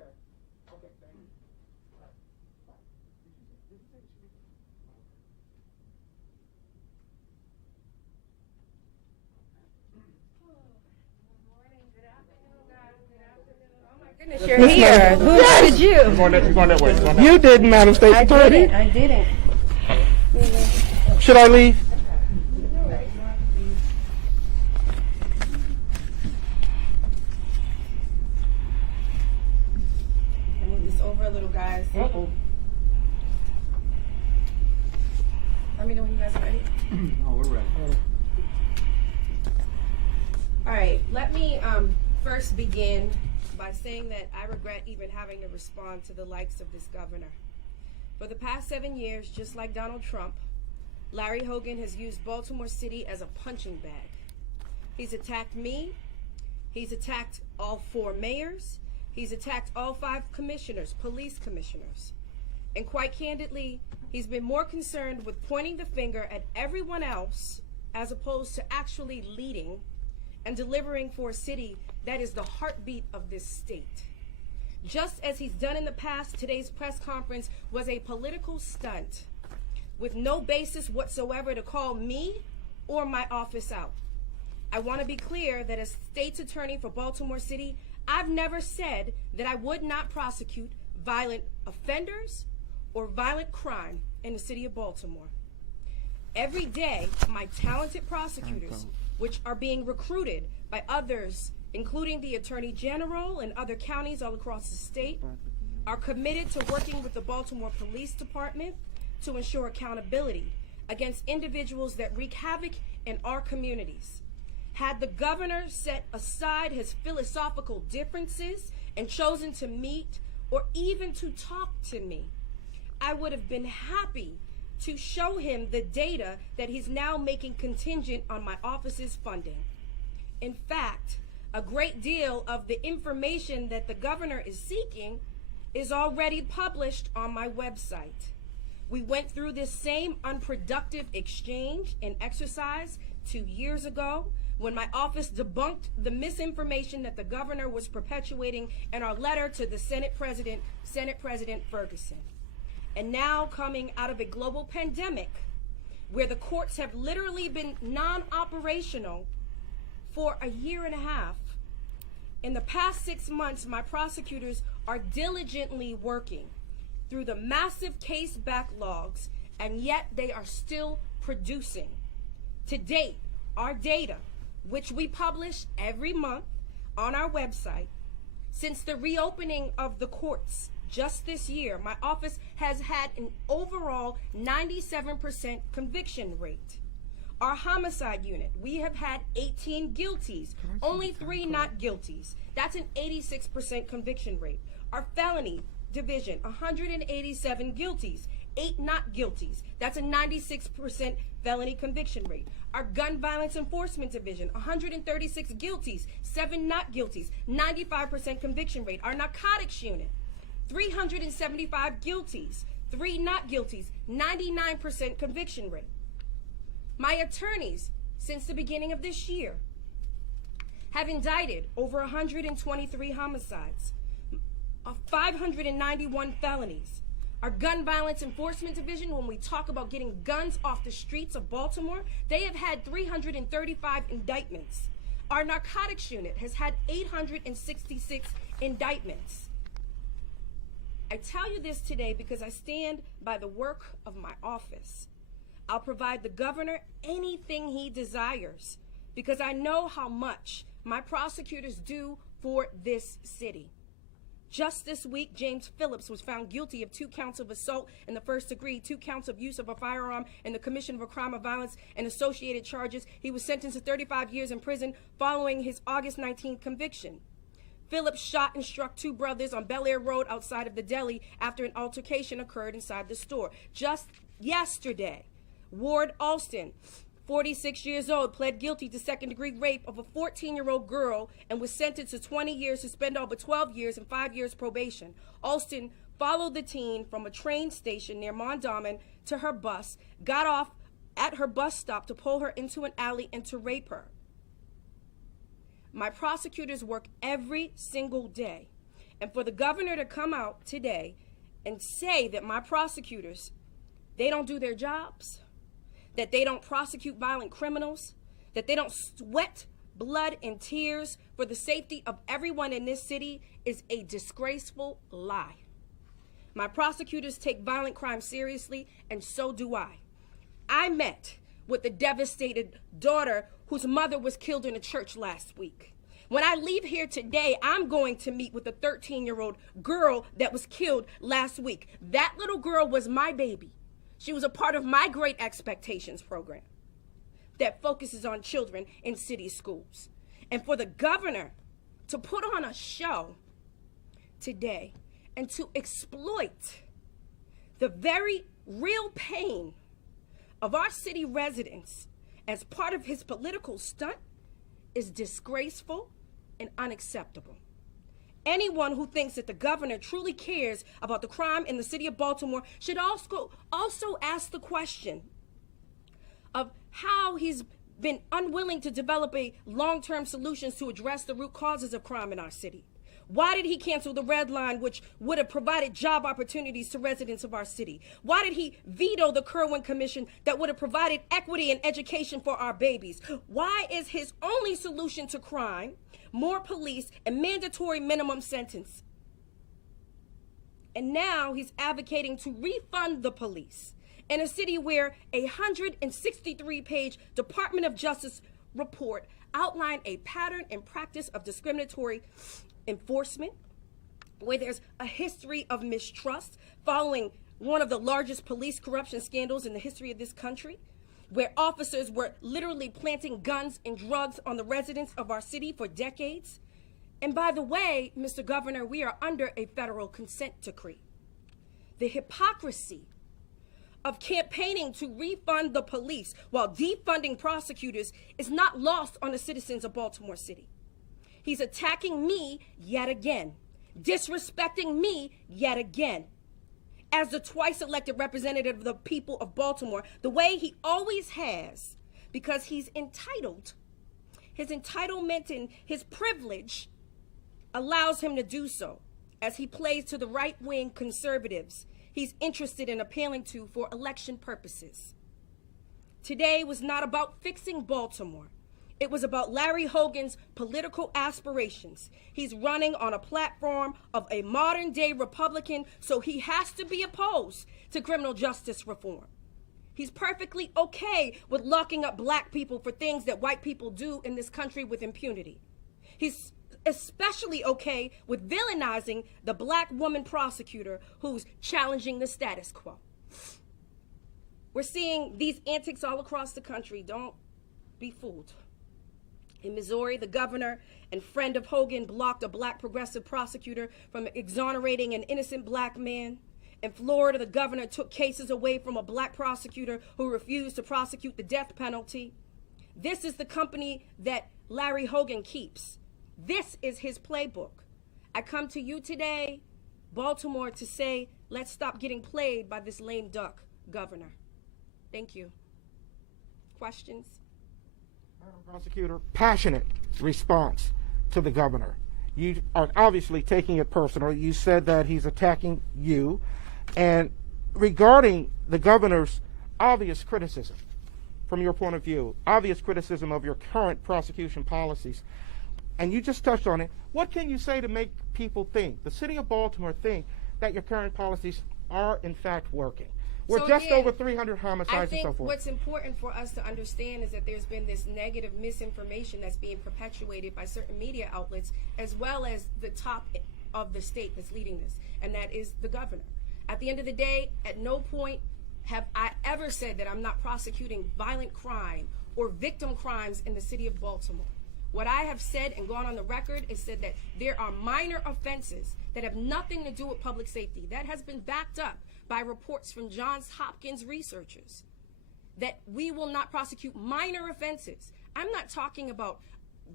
Okay. Okay, thank you. All right. Did you say it should be? Goodness, you're here. Who invited you? You're going that way. You didn't, Madam State Attorney. I didn't. Should I leave? I move this over a little, guys. Uh-oh. Let me know when you guys are ready. Oh, we're ready. All right, let me first begin by saying that I regret even having to respond to the likes of this governor. For the past 7 years, just like Donald Trump, Larry Hogan has used Baltimore City as a punching bag. He's attacked me. He's attacked all 4 mayors. He's attacked all 5 commissioners, police commissioners. And quite candidly, he's been more concerned with pointing the finger at everyone else as opposed to actually leading and delivering for a city that is the heartbeat of this state. Just as he's done in the past, today's press conference was a political stunt with no basis whatsoever to call me or my office out. I want to be clear that as state's attorney for Baltimore City, I've never said that I would not prosecute violent offenders or violent crime in the city of Baltimore. Every day, my talented prosecutors, which are being recruited by others, including the Attorney General and other counties all across the state, are committed to working with the Baltimore Police Department to ensure accountability against individuals that wreak havoc in our communities. Had the governor set aside his philosophical differences and chosen to meet or even to talk to me, I would have been happy to show him the data that he's now making contingent on my office's funding. In fact, a great deal of the information that the governor is seeking is already published on my website. We went through this same unproductive exchange and exercise 2 years ago when my office debunked the misinformation that the governor was perpetuating in our letter to the Senate President Ferguson. And now, coming out of a global pandemic where the courts have literally been non-operational for a year and a half, in the past 6 months, my prosecutors are diligently working through the massive case backlogs, and yet they are still producing. To date, our data, which we publish every month on our website, since the reopening of the courts just this year, my office has had an overall 97% conviction rate. Our homicide unit, we have had 18 guilties, only 3 not guilties. That's an 86% conviction rate. Our felony division, 187 guilties, 8 not guilties. That's a 96% felony conviction rate. Our gun violence enforcement division, 136 guilties, 7 not guilties, 95% conviction rate. Our narcotics unit, 375 guilties, 3 not guilties, 99% conviction rate. My attorneys, since the beginning of this year, have indicted over 123 homicides, 591 felonies. Our gun violence enforcement division, when we talk about getting guns off the streets of Baltimore, they have had 335 indictments. Our narcotics unit has had 866 indictments. I tell you this today because I stand by the work of my office. I'll provide the governor anything he desires because I know how much my prosecutors do for this city. Just this week, James Phillips was found guilty of 2 counts of assault in the first degree, 2 counts of use of a firearm, and the commission of a crime of violence and associated charges. He was sentenced to 35 years in prison following his August 19th conviction. Phillips shot and struck 2 brothers on Bel Air Road outside of the deli after an altercation occurred inside the store. Just yesterday, Ward Alston, 46 years old, pled guilty to second-degree rape of a 14-year-old girl and was sentenced to 20 years, suspended over 12 years, and 5 years probation. Alston followed the teen from a train station near Mondawmin to her bus, got off at her bus stop to pull her into an alley and to rape her. My prosecutors work every single day, And for the governor to come out today and say that my prosecutors, they don't do their jobs, that they don't prosecute violent criminals, that they don't sweat blood and tears for the safety of everyone in this city is a disgraceful lie. My prosecutors take violent crime seriously, and so do I. I met with the devastated daughter whose mother was killed in a church last week. When I leave here today, I'm going to meet with the 13-year-old girl that was killed last week. That little girl was my baby. She was a part of my Great Expectations program that focuses on children in city schools. And for the governor to put on a show today and to exploit the very real pain of our city residents as part of his political stunt is disgraceful and unacceptable. Anyone who thinks that the governor truly cares about the crime in the city of Baltimore should also ask the question of how he's been unwilling to develop a long-term solutions to address the root causes of crime in our city. Why did he cancel the red line, which would have provided job opportunities to residents of our city? Why did he veto the Kerwin Commission that would have provided equity and education for our babies? Why is his only solution to crime more police and mandatory minimum sentence? And now he's advocating to refund the police in a city where a 163-page Department of Justice report outlined a pattern and practice of discriminatory enforcement, where there's a history of mistrust following one of the largest police corruption scandals in the history of this country, where officers were literally planting guns and drugs on the residents of our city for decades. And by the way, Mr. Governor, we are under a federal consent decree. The hypocrisy of campaigning to refund the police while defunding prosecutors is not lost on the citizens of Baltimore City. He's attacking me yet again, disrespecting me yet again. As the twice elected representative of the people of Baltimore, the way he always has, because he's entitled. His entitlement and his privilege allows him to do so as he plays to the right-wing conservatives he's interested in appealing to for election purposes. Today was not about fixing Baltimore. It was about Larry Hogan's political aspirations. He's running on a platform of a modern-day Republican, so he has to be opposed to criminal justice reform. He's perfectly okay with locking up black people for things that white people do in this country with impunity. He's especially okay with villainizing the black woman prosecutor who's challenging the status quo. We're seeing these antics all across the country. Don't be fooled. In Missouri, the governor and friend of Hogan blocked a black progressive prosecutor from exonerating an innocent black man. In Florida, the governor took cases away from a black prosecutor who refused to prosecute the death penalty. This is the company that Larry Hogan keeps. This is his playbook. I come to you today, Baltimore, to say, let's stop getting played by this lame duck, Governor. Thank you. Questions? Madam Prosecutor, passionate response to the governor. You are obviously taking it personal. You said that he's attacking you. And regarding the governor's obvious criticism, from your point of view, obvious criticism of your current prosecution policies, and you just touched on it, what can you say to make people think, the city of Baltimore think, that your current policies are in fact working? We're so just again, over 300 homicides and so forth. What's important for us to understand is that there's been this negative misinformation that's being perpetuated by certain media outlets, as well as the top of the state that's leading this, and that is the governor. At the end of the day, at no point have I ever said that I'm not prosecuting violent crime or victim crimes in the city of Baltimore. What I have said and gone on the record is said that there are minor offenses that have nothing to do with public safety. That has been backed up by reports from Johns Hopkins researchers, that we will not prosecute minor offenses. I'm not talking about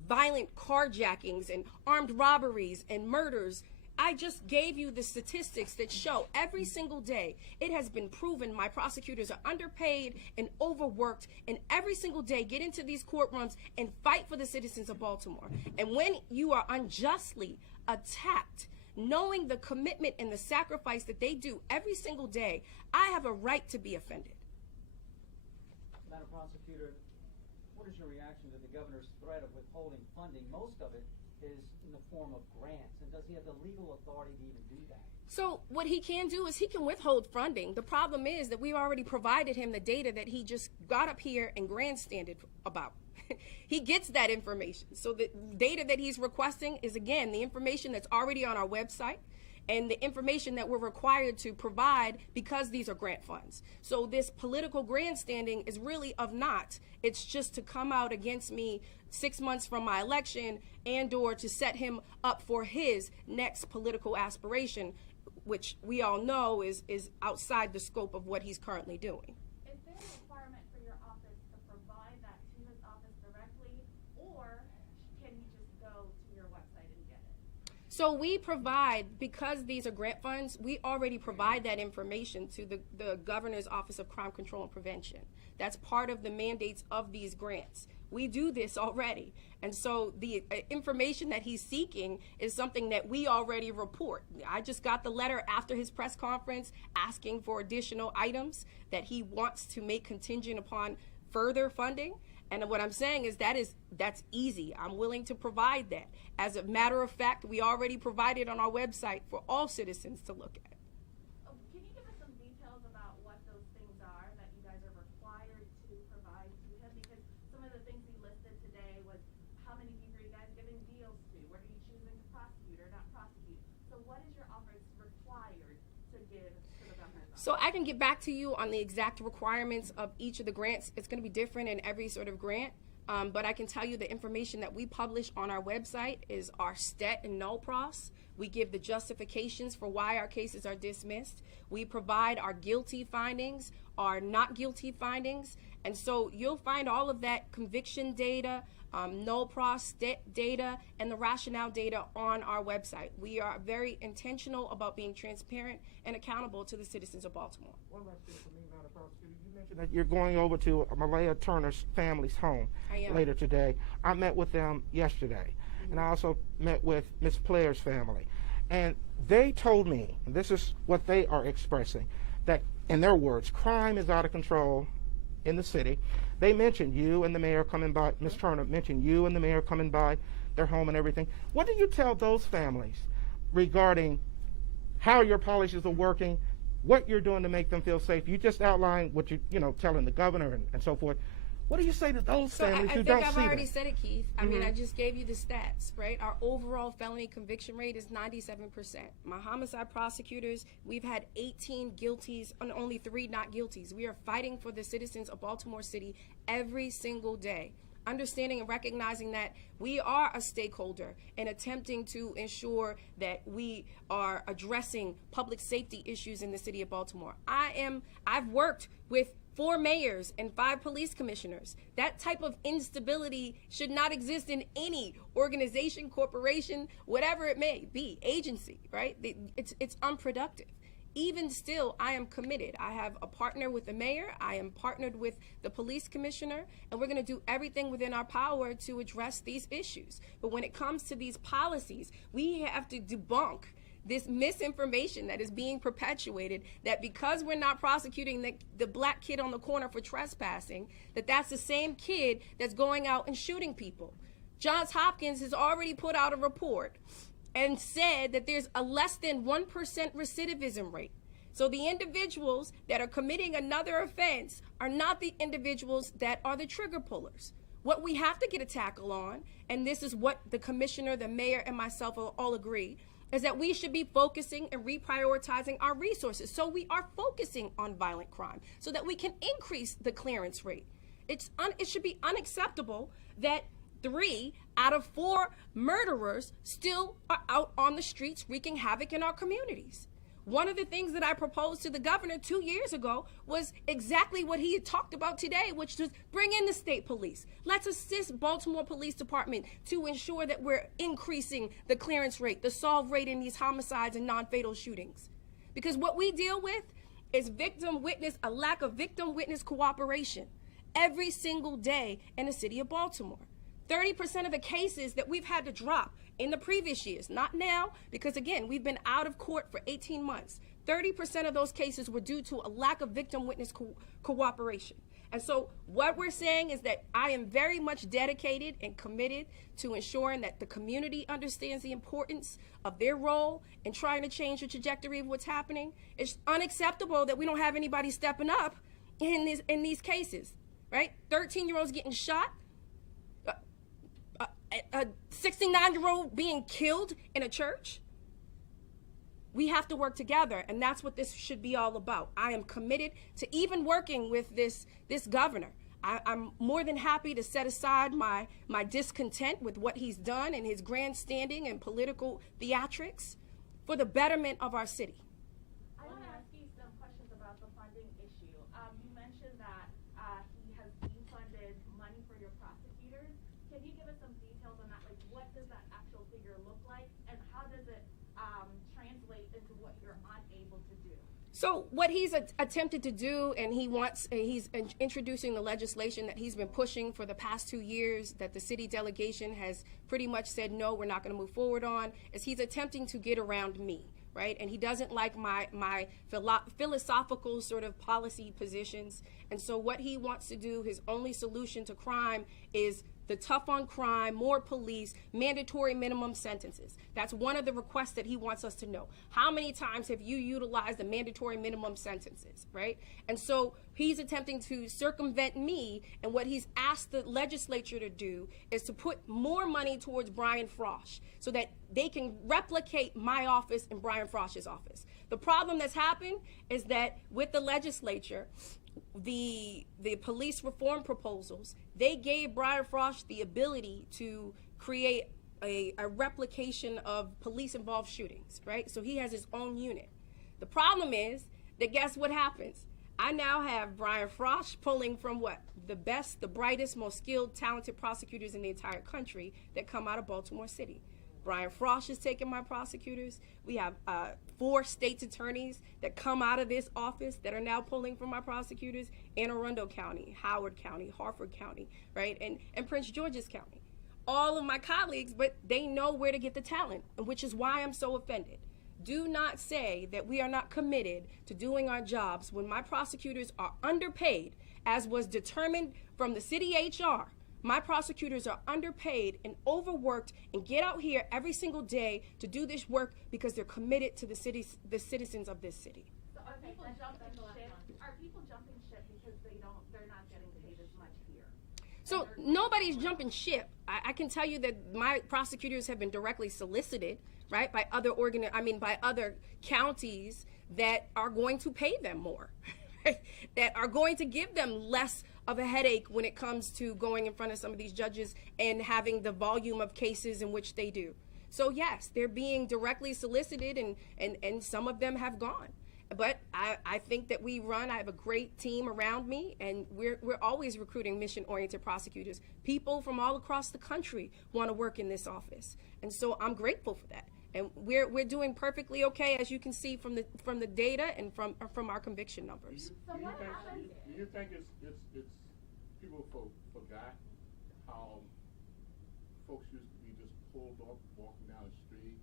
violent carjackings and armed robberies and murders. I just gave you the statistics that show every single day it has been proven my prosecutors are underpaid and overworked, and every single day get into these courtrooms and fight for the citizens of Baltimore. And when you are unjustly attacked knowing the commitment and the sacrifice that they do every single day, I have a right to be offended. Madam Prosecutor, what is your reaction to the governor's threat of withholding funding? Most of it is in the form of grants, and does he have the legal authority to even do that? So what he can do is he can withhold funding. The problem is that we've already provided him the data that he just got up here and grandstanded about. He gets that information. So the data that he's requesting is, again, the information that's already on our website and the information that we're required to provide because these are grant funds. So this political grandstanding is really of naught. It's just to come out against me 6 months from my election and or to set him up for his next political aspiration, which we all know is outside the scope of what he's currently doing. Is there a requirement for your office to provide that to his office directly, or can he just go to your website and get it? So we provide, because these are grant funds, we already provide that information to the Governor's Office of Crime Control and Prevention. That's part of the mandates of these grants. We do this already. And so the information that he's seeking is something that we already report. I just got the letter after his press conference asking for additional items that he wants to make contingent upon further funding. And what I'm saying is that's easy. I'm willing to provide that. As a matter of fact, we already provide it on our website for all citizens to look at. Can you give us some details about what those things are that you guys are required to provide to him? Because some of the things he listed today was how many people are you guys giving deals to? What are you choosing to prosecute or not prosecute? So what is your office required to give to the governor's office? So I can get back to you on the exact requirements of each of the grants. It's going to be different in every sort of grant. But I can tell you the information that we publish on our website is our stet and null pros. We give the justifications for why our cases are dismissed. We provide our guilty findings, our not guilty findings. And so you'll find all of that conviction data, null pros, stet data, and the rationale data on our website. We are very intentional about being transparent and accountable to the citizens of Baltimore. One last thing for me, Madam Prosecutor. You mentioned that you're going over to Malaya Turner's family's home later today. I met with them yesterday, and I also met with Ms. Blair's family. And they told me, and this is what they are expressing, that, in their words, crime is out of control in the city. They mentioned you and the mayor coming by, Ms. Turner mentioned you and the mayor coming by their home and everything. What do you tell those families regarding how your policies are working, what you're doing to make them feel safe? You just outlined what you're telling the governor and so forth. What do you say to those families who don't see that? I think I've already said it, Keith. I mean, I just gave you the stats, right? Our overall felony conviction rate is 97%. My homicide prosecutors, we've had 18 guilties and only 3 not guilties. We are fighting for the citizens of Baltimore City every single day, understanding and recognizing that we are a stakeholder and attempting to ensure that we are addressing public safety issues in the city of Baltimore. I've worked with 4 mayors and 5 police commissioners. That type of instability should not exist in any organization, corporation, whatever it may be, agency, right? It's unproductive. Even still, I am committed. I have a partner with the mayor. I am partnered with the police commissioner, and we're going to do everything within our power to address these issues. But when it comes to these policies, we have to debunk this misinformation that is being perpetuated, that because we're not prosecuting the black kid on the corner for trespassing, that's the same kid that's going out and shooting people. Johns Hopkins has already put out a report and said that there's a less than 1% recidivism rate. So the individuals that are committing another offense are not the individuals that are the trigger pullers. What we have to get a tackle on, and this is what the commissioner, the mayor, and myself all agree, is that we should be focusing and reprioritizing our resources. So we are focusing on violent crime so that we can increase the clearance rate. It should be unacceptable that 3 out of 4 murderers still are out on the streets wreaking havoc in our communities. One of the things that I proposed to the governor 2 years ago was exactly what he had talked about today, which was bring in the state police. Let's assist Baltimore Police Department to ensure that we're increasing the clearance rate, the solve rate in these homicides and non-fatal shootings. Because what we deal with is a lack of victim-witness cooperation every single day in the city of Baltimore. 30% of the cases that we've had to drop in the previous years, not now, because again, we've been out of court for 18 months. 30% of those cases were due to a lack of victim witness cooperation. And so what we're saying is that I am very much dedicated and committed to ensuring that the community understands the importance of their role in trying to change the trajectory of what's happening. It's unacceptable that we don't have anybody stepping up in these cases, right? 13-year-olds getting shot, a 69-year-old being killed in a church. We have to work together, and that's what this should be all about. I am committed to even working with this governor. I'm more than happy to set aside my discontent with what he's done and his grandstanding and political theatrics for the betterment of our city. I want to ask you some questions about the funding issue. You mentioned that he has defunded money for your prosecutors. Can you give us some details on that? Like, what does that actual figure look like, and how does it translate into what you're unable to do? So what he's attempted to do, and he's introducing the legislation that he's been pushing for the past 2 years, that the city delegation has pretty much said, no, we're not going to move forward on, is he's attempting to get around me, right? And he doesn't like my philosophical sort of policy positions. And so what he wants to do, his only solution to crime, is the tough on crime, more police, mandatory minimum sentences. That's one of the requests that he wants us to know. How many times have you utilized the mandatory minimum sentences, right? And so he's attempting to circumvent me, and what he's asked the legislature to do is to put more money towards Brian Frosh so that they can replicate my office and Brian Frosh's office. The problem that's happened is that with the legislature, the police reform proposals, they gave Brian Frosh the ability to create a replication of police-involved shootings, right? So he has his own unit. The problem is that guess what happens? I now have Brian Frosh pulling from what? The best, the brightest, most skilled, talented prosecutors in the entire country that come out of Baltimore City. Brian Frosh is taking my prosecutors. We have 4 state's attorneys that come out of this office that are now pulling from my prosecutors: Anne Arundel County, Howard County, Harford County, right, and Prince George's County. All of my colleagues, but they know where to get the talent, which is why I'm so offended. Do not say that we are not committed to doing our jobs when my prosecutors are underpaid, as was determined from the city HR. My prosecutors are underpaid and overworked and get out here every single day to do this work because they're committed to the citizens of this city. So are people jumping ship? Are people jumping ship because they're not getting paid as much here? So nobody's jumping ship. I can tell you that my prosecutors have been directly solicited, right, by other counties that are going to pay them more, that are going to give them less of a headache when it comes to going in front of some of these judges and having the volume of cases in which they do. So yes, they're being directly solicited, and some of them have gone. But I think that I have a great team around me, and we're always recruiting mission-oriented prosecutors. People from all across the country want to work in this office, and so I'm grateful for that. And we're doing perfectly okay, as you can see from the data and from our conviction numbers. So what happened? Do you think it's people forgot how folks used to be just pulled up walking down the street,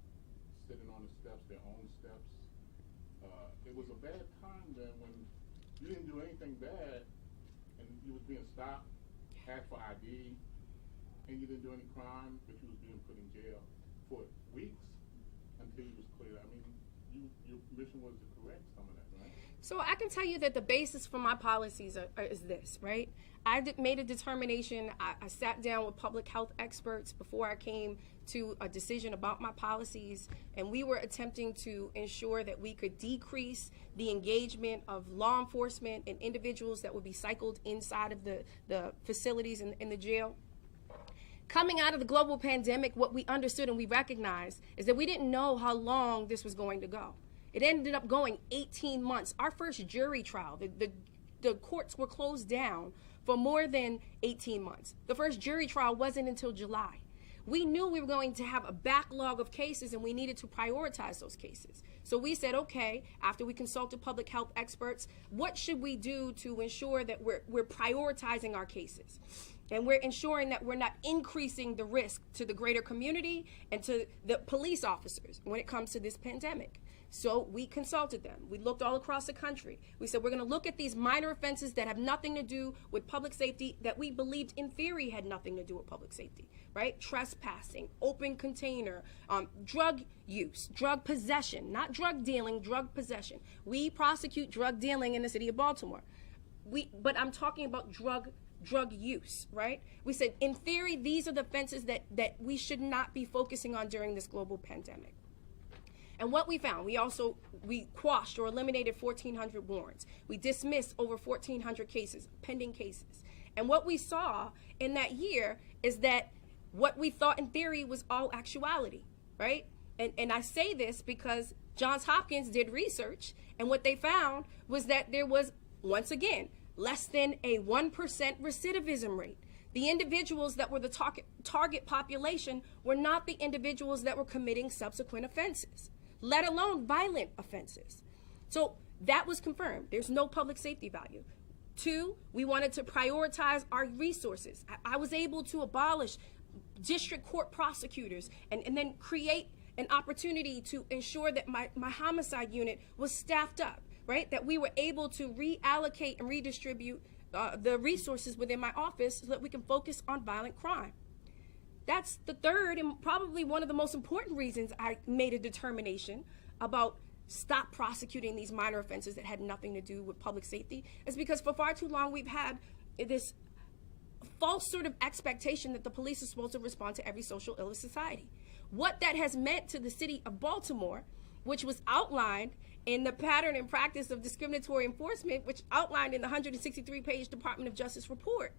sitting on the steps, their own steps? It was a bad time then when you didn't do anything bad and you was being stopped, asked for ID, and you didn't do any crime, but you was being put in jail for weeks until you was cleared. I mean, your mission was to correct some of that, right? So I can tell you that the basis for my policies is this, right? I made a determination. I sat down with public health experts before I came to a decision about my policies, and we were attempting to ensure that we could decrease the engagement of law enforcement and individuals that would be cycled inside of the facilities in the jail. Coming out of the global pandemic, what we understood and we recognized is that we didn't know how long this was going to go. It ended up going 18 months. Our first jury trial, the courts were closed down for more than 18 months. The first jury trial wasn't until July. We knew we were going to have a backlog of cases, and we needed to prioritize those cases. So we said, okay, after we consulted public health experts, what should we do to ensure that we're prioritizing our cases? And we're ensuring that we're not increasing the risk to the greater community and to the police officers when it comes to this pandemic. So we consulted them. We looked all across the country. We said, we're going to look at these minor offenses that have nothing to do with public safety, that we believed in theory had nothing to do with public safety, right? Trespassing, open container, drug use, drug possession, not drug dealing, drug possession. We prosecute drug dealing in the city of Baltimore. But I'm talking about drug use, right? We said, in theory, these are the offenses that we should not be focusing on during this global pandemic. And what we found, we quashed or eliminated 1,400 warrants. We dismissed over 1,400 cases, pending cases. And what we saw in that year is that what we thought in theory was all actuality, right? And I say this because Johns Hopkins did research, and what they found was that there was, once again, less than a 1% recidivism rate. The individuals that were the target population were not the individuals that were committing subsequent offenses, let alone violent offenses. So that was confirmed. There's no public safety value. 2, we wanted to prioritize our resources. I was able to abolish district court prosecutors and then create an opportunity to ensure that my homicide unit was staffed up, right? That we were able to reallocate and redistribute the resources within my office so that we can focus on violent crime. That's the third and probably one of the most important reasons I made a determination about stop prosecuting these minor offenses that had nothing to do with public safety, is because for far too long we've had this false sort of expectation that the police are supposed to respond to every social ill in society. What that has meant to the city of Baltimore, which was outlined in the pattern and practice of discriminatory enforcement, which outlined in the 163-page Department of Justice report,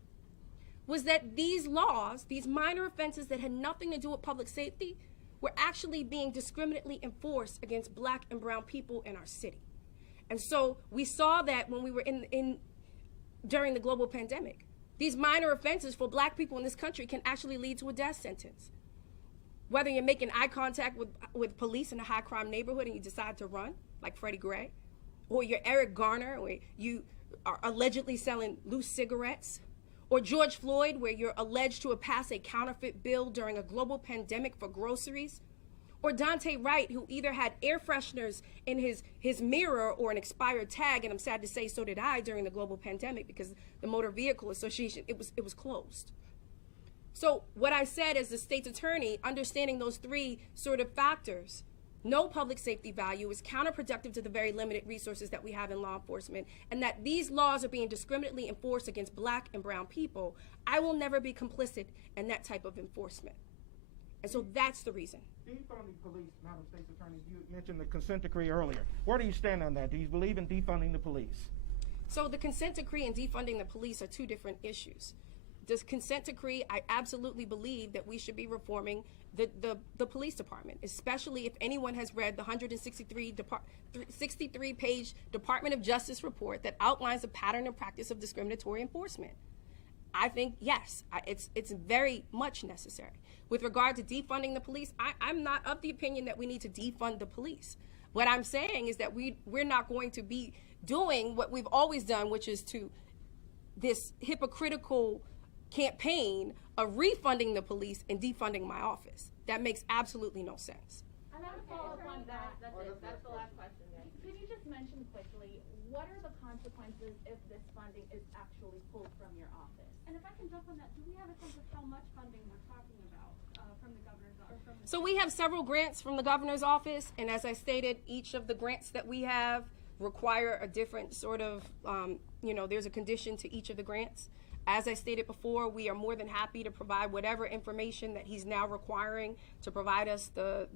was that these laws, these minor offenses that had nothing to do with public safety, were actually being discriminately enforced against Black and brown people in our city. And so we saw that when we were during the global pandemic. These minor offenses for Black people in this country can actually lead to a death sentence. Whether you're making eye contact with police in a high crime neighborhood and you decide to run, like Freddie Gray, or you're Eric Garner, where you are allegedly selling loose cigarettes, or George Floyd, where you're alleged to have passed a counterfeit bill during a global pandemic for groceries, or Dante Wright, who either had air fresheners in his mirror or an expired tag, and I'm sad to say so did I during the global pandemic because the Motor Vehicle Association, it was closed. So what I said as the state's attorney, understanding those 3 sort of factors, no public safety value, is counterproductive to the very limited resources that we have in law enforcement, and that these laws are being discriminately enforced against Black and brown people, I will never be complicit in that type of enforcement. And so that's the reason. Defunding police, Madam State's Attorney, you mentioned the consent decree earlier. Where do you stand on that? Do you believe in defunding the police? So the consent decree and defunding the police are 2 different issues. The consent decree, I absolutely believe that we should be reforming the police department, especially if anyone has read the 163-page Department of Justice report that outlines the pattern and practice of discriminatory enforcement. I think, yes, it's very much necessary. With regard to defunding the police, I'm not of the opinion that we need to defund the police. What I'm saying is that we're not going to be doing what we've always done, which is to this hypocritical campaign of refunding the police and defunding my office. That makes absolutely no sense. I want to follow up on that. That's it. That's the last question. Could you just mention quickly, what are the consequences if this funding is actually pulled from your office? And if I can jump on that, do we have a sense of how much funding we're talking about from the governor's office? So we have several grants from the governor's office, and as I stated, each of the grants that we have require a different sort of, there's a condition to each of the grants. As I stated before, we are more than happy to provide whatever information that he's now requiring to provide us the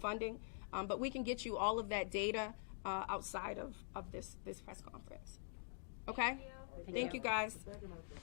funding. But we can get you all of that data outside of this press conference. Okay? Thank you. Thank you, guys. Thank you, Madam Chair.